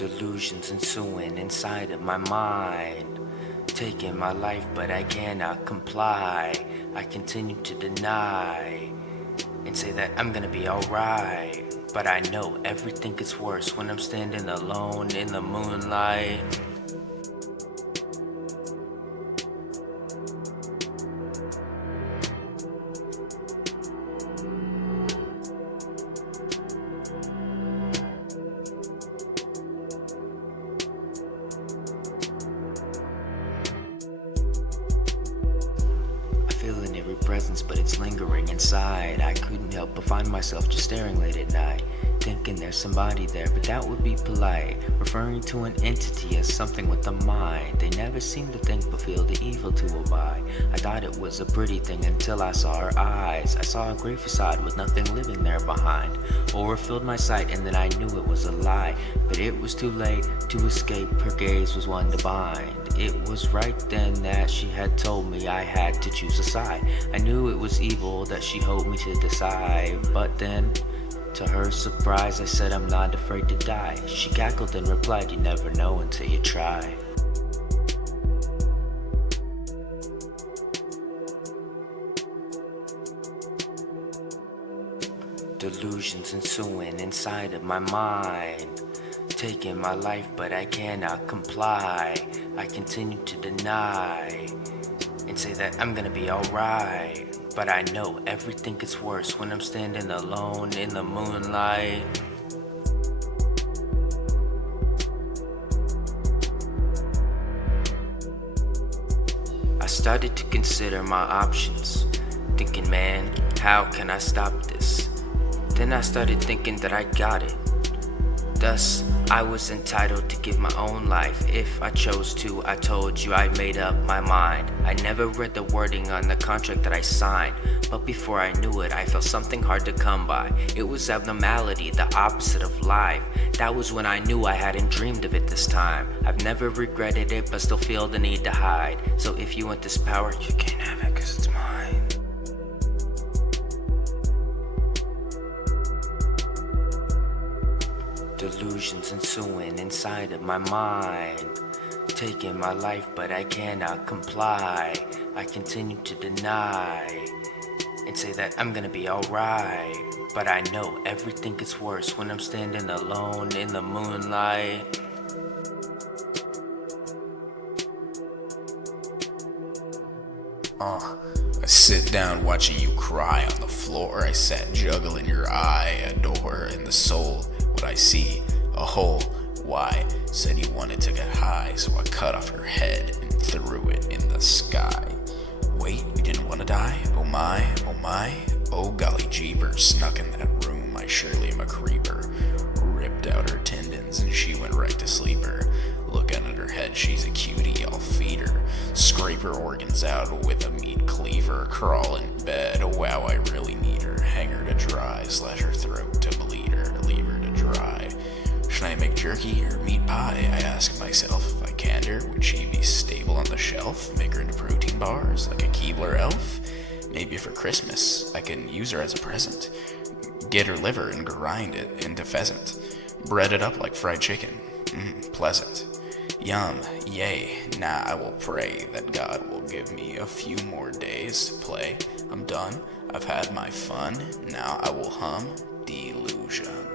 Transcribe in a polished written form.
Delusions ensuing inside of my mind, taking my life but I cannot comply. I continue to deny and say that I'm gonna be alright, but I know everything gets worse when I'm standing alone in the moonlight. I feel an eerie presence, but it's lingering inside. I couldn't help but find myself just staring late at night, thinking there's somebody there, but that would be polite, referring to an entity as something with a mind. They never seem to think but feel the evil to abide. I thought it was a pretty thing until I saw her eyes. I saw a gray facade with nothing living there behind. Horror filled my sight and then I knew it was a lie, but it was too late to escape. Her gaze was one to bind. It was right then that she had told me I had to choose a side. I knew it was evil that she hoped me to decide, but then to her surprise, I said I'm not afraid to die. She cackled and replied, you never know until you try. Delusions ensuing inside of my mind, taking my life but I cannot comply. I continue to deny and say that I'm gonna be alright, but I know everything gets worse when I'm standing alone in the moonlight. I started to consider my options, thinking, man, how can I stop this? Then I started thinking that I got it. Thus, I was entitled to give my own life if I chose to. I told you I made up my mind. I never read the wording on the contract that I signed, but before I knew it, I felt something hard to come by. It was abnormality, the opposite of life. That was when I knew I hadn't dreamed of it this time. I've never regretted it, but still feel the need to hide. So if you want this power, you can't have it 'cause it's mine. Delusions ensuing inside of my mind, taking my life but I cannot comply. I continue to deny and say that I'm gonna be alright, but I know everything gets worse when I'm standing alone in the moonlight. I sit down watching you cry on the floor. I sat juggling your eye, a door in the soul. What I see, a hole. Why? Said you wanted to get high, so I cut off your head and threw it in the sky. Wait, you didn't want to die? Oh my, oh my. Oh golly jeepers, snuck in that room, I surely am a creeper. Ripped out her tendons and she went right to sleeper. Looking at her head, she's a cutie, I'll feed her. Scrape her organs out with a meat cleaver. Crawl in bed, wow, I really need her. Hang her to dry, slash her throat to bleed her, leave her to dry. Should I make jerky or meat pie? I ask myself. If I canned her, would she be stable on the shelf? Make her into protein bars like a Keebler elf? Maybe for Christmas, I can use her as a present. Get her liver and grind it into pheasant. Bread it up like fried chicken. Pleasant. Yum, yay, now I will pray that God will give me a few more days to play. I'm done, I've had my fun, now I will hum Delusions.